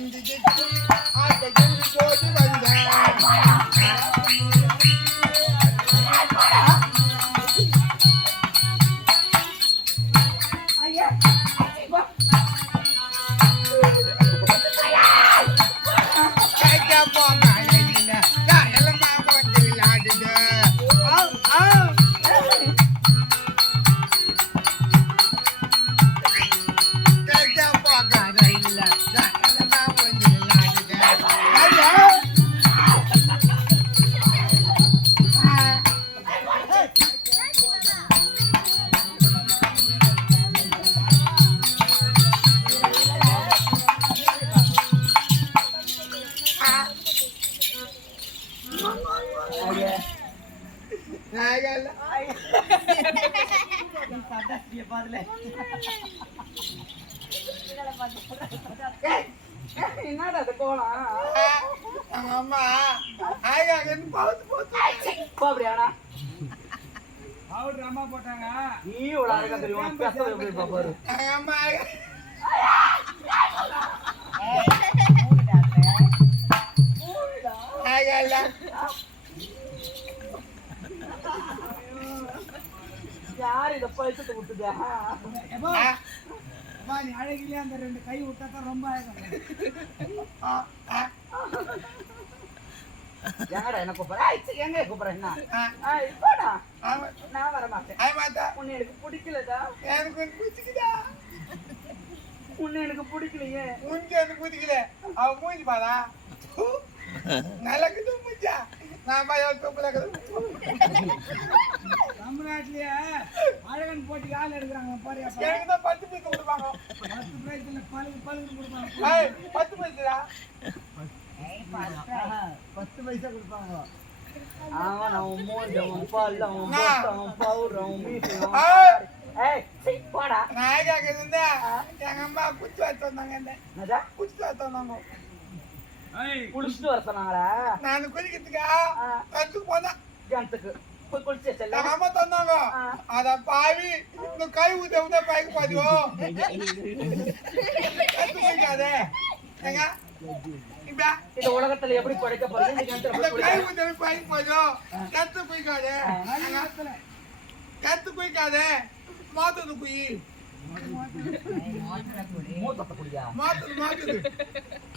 and you? ஏய், என்னடா அது கோலம் அம்மா ஆயாகன்னு பார்த்து பார்த்து. போ அப்படியாடா பவுடர் அம்மா போட்டாங்க. நீ இவ்வளவு அழகா தெரியும்? பேசுறது எப்படி அம்மா இதை பழுத்து விட்டுதா நீ அழகிலே அந்த ரெண்டு கை விட்டா தான் ரொம்ப யாரா என்ன கூப்பிடுற? எங்க கூப்பிடுற என்ன? ஆய், போடா நான் வர மாட்டேன் ஆய் மாத்தா உன்னை எனக்கு பிடிக்கலதா எனக்கு ஒன்று பிடிச்சிக்குதா? உன்னை எனக்கு பிடிக்கலையே. மூஞ்சி வந்து பிடிக்கல. அவ மூஞ்சி பாரா. நல்லக்குது மூஞ்சா. நான் பையன் தூக்கல தமிழ்நாட்டிலேயே அழகன் போட்டிக்கு ஆள் எடுக்கிறாங்க பாரு. எனக்கு தான் பத்து பைசா கொடுப்பாங்க. பத்து பிரைஸ்ல பழுகு பழுகு கொடுப்பாங்க. ஏய், பத்து பைசா பத்து. பைசா கொடுப்பாங்க. அவன் அவன் மூஞ்ச அவன் பல்ல அவன் நான். பொட்டு, அவன் பவுடர் அவன் வீட்டு ஏய். ஏய் சீ, போடா. நாயகாக இருந்தா எங்க அம்மா குச்சி வச்சு வந்தாங்க குச்சி வச்சு வந்தாங்க குளிச்சுட்டு வர சொன்னாங்களா? நான் குளிக்கிறதுக்கா ஆ. கத்துக்கு போனேன் கிணத்துக்கு அம்மா தந்தாங்க. அத பாவி இந்த கை ஊத்த ஊத்த பைக்கு பாதிவோம் கத்து போய்க்காதே எங்க இப்ப இந்த உலகத்துல எப்படி கை. ஊத்த கத்து கத்து மாத்துது குயி மாத்துது மாத்துது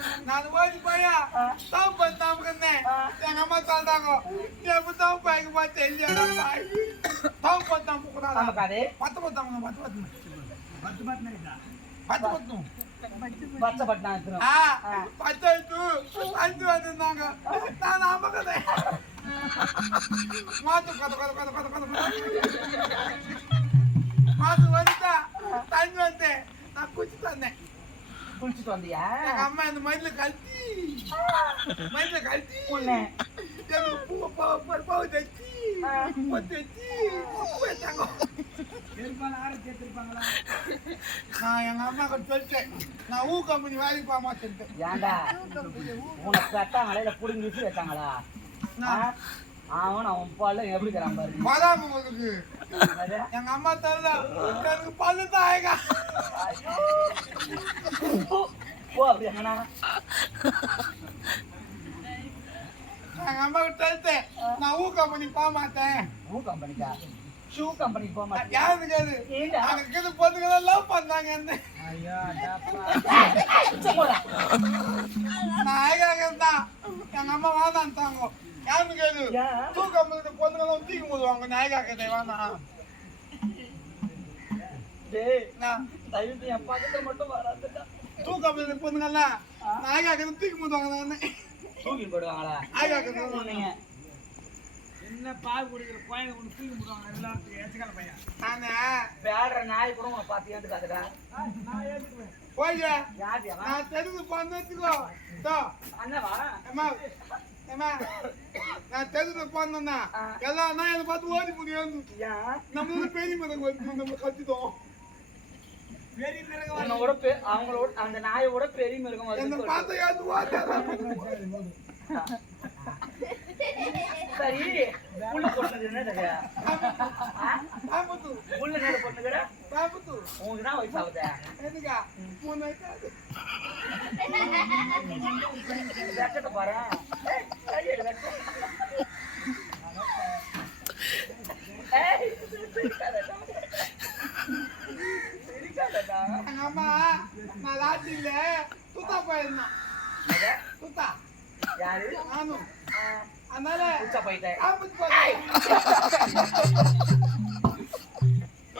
குளிச்ச தெத்துள்ள இது தகுது நான் ஓடி போயா சாப்பாடு நான் ஓடி போயா சாப்பாடு சாப்பிடுறேன் எங்க அம்மா சொல்றாங்க நீ எப்ப சாப்பாடு பார்த்து இல்லையா பாய் சாப்பாடு சாப்பிடுறாங்க நமக்காது பத்து பத்தும் பச்சை அஞ்சு வந்திருந்தாங்க. நான் கதை மாத்து கதை கதை கதை கதை கதை மாத்து வந்துட்டா தண்ணி வந்தேன் நான் குச்சி தந்தேன் குளிச்சுட்டு வந்தியா? அம்மா இந்த மயில கழட்டி. மயில கழட்டி. உன்னை. எனக்கு பூவை பாவு பாவு பாவு தச்சு உப்பு வச்சாங்க செருப்பால் ஆற சேர்த்திருப்பாங்களா நான் எங்க அம்மா கிட்ட சொல்லிட்டேன். நான் ஊ கம்பெனி வேலைக்கு போக மாட்டேன் ஏன்டா? உனக்கு பெட்டாங்களா இல்ல புடிங்கி வீசி வச்சாங்களா? அவன் அவன் பால்ல எப்படி இருக்கிறான் பாரு. உங்களுக்கு? எங்க அம்மா தரல எனக்கு பல்லு தான் ஆயகா போ அப்படி எங்கண்ணா எங்க அம்மா கிட்ட நான் ஊ கம்பெனி போக மாட்டேன் ஷூ கம்பெனிக்கா ஷூ கம்பெனிக்கு போக மாட்டேன் யாரு கேது அங்க இருக்கிற பொண்ணுங்க லவ் பண்ணாங்க என்ன ஐயோ நான் ஆயகாக இருந்தா எங்க அம்மா வேணான்ட்டாங்க யாரு கேது ஏன்? தூ கம்பெனி பொண்ணுங்க தூக்கி போடுவாங்க. நாயகாக வேணாம் டேய் நான் தயவு செஞ்சு என் பக்கத்துல மட்டும் வராதுடா தூ கம்பெனி பொண்ணுங்கெல்லாம் நாயகாக தூக்கி போடுவாங்க தூக்கி போடுவாங்களா ஆயகாக நீங்க என்ன பால் குடிக்கிற பையன் ஒன்று தூக்கி விடுவாங்க எல்லாத்துக்கும் பையன். நானே. வேடுற நாய் கூட உன்னை பார்த்து ஏந்துக்காதுடா நான் ஏற்றுக்குவேன் அவன்? நான் தெரிஞ்சு பண்ணதுக்கோ தோ. அண்ணவா? அம்மா. நான் தெரிஞ்சு ஆ. எல்லாம் நான் என்னை பார்த்து ஓடி முடியாது நம்மளோட பெரிய மிளகு வந்து நம்ம கத்திட்டோம். பெரிய மிருகம் உன்னோட அவங்களோட அந்த நாயோட பெரிய மிருகம் என்னை பார்த்து ஏது ஓட்டாத சரி. உள்ள போட்டது பாம்புத்து உள்ள நேர போட்டுக்கிற உங்களுக்கு தான் வயசு ஆகுது. வெக்கத்தை பாரு. அம்மா நான் துத்தா போயிருந்தேன். எது? துத்தா. யாரு? நானும் ஆ, அதனால போயிட்டேன் பாம்புத்து போய்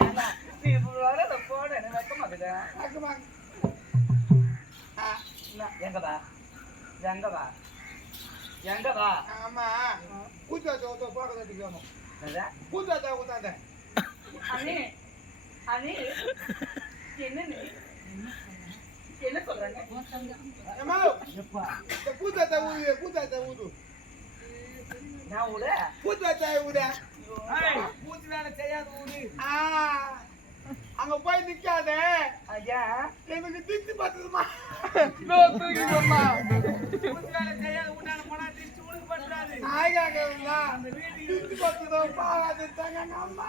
ஏண்டா, நீ இப்ப வர போட எனக்கு வெக்கமா பாக்குது பார்க்க பார்க்க ஆ, என்ன, எங்க வா எங்க வா எங்க வா ஆமா கூத்தாத்த ஊத்த பார்க்க வேணும் என்னது? கூத்தாத்த ஊத்தாத்த அண்ணே அண்ணே என்ன நீ? என்ன சொல்றாங்க கூத்தாத்த ஊது கூத்தாத்த ஊது நான் விட கூத்தாத்த ஊத பூச்சி வேலை செய்யாத ஆ. அங்க போய் நிக்காத. ஐயா. எனக்கு திட்டு பார்த்ததுமா பூச்சி வேலை செய்யாத ஊட்டான போனா திருச்சி உனக்கு பற்றாது நாயகாக்கா அந்த வீடு திட்டு பார்த்ததோ பாகாது தாங்க அம்மா.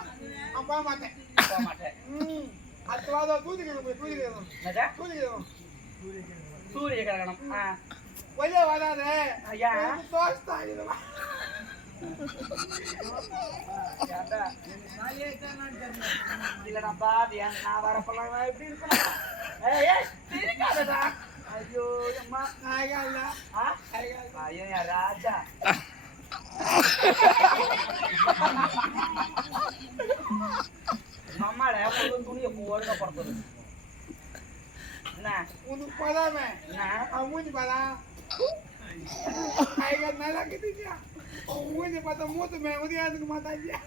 அம்மா மாட்டேன். போக மாட்டேன். அடுத்த வாரம் தூதிக்கணும் போய் தூதிக்கணும்? தூதிக்கணும் சூரிய கிரகணம் ஆ. வெளியே வராத. ஐயா. தோசை தாங்கிடுமா ஏன்டா? நாளையே தான் நான் தெரியும் இல்ல நான் பாத்தியா நான் வரப்பெல்லாம் நான் எப்படி இருக்கணும் ஏய் ஏய் சிரிக்காதடா ஐயோ அம்மா நாயகா இல்ல ஆ நாயகா ஐயோ என் ராஜா அம்மால ஒரு துணியை ஒழுங்க படுத்தது என்ன உனக்கு பதாமே என்ன அவன் மூஞ்சி பாதா நாயகா நல்லா கிட்டியா மூஞ்சி பார்த்தா மூத்து மே உதயாதுக்கு மாத்தாச்சியா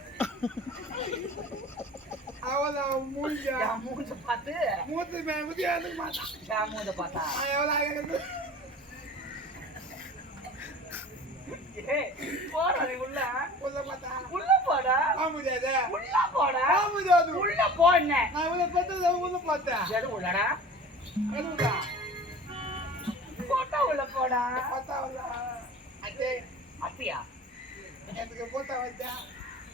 அவள் அவன் மூஞ்சியா என் மூஞ்ச பார்த்து. மூத்து மே உதயாதுக்கு மாத்தா. மூஞ்ச பார்த்தா. எவ்வளோ ஆகிறது உள்ள. பார்த்தா. போன நான் உள்ள பார்த்தது உள்ள பார்த்தேன். உள்ளடா. போட்டா உள்ள போடா. பார்த்தா உள்ள. அட்டே அப்படியா எனக்கு போட்டா வச்சா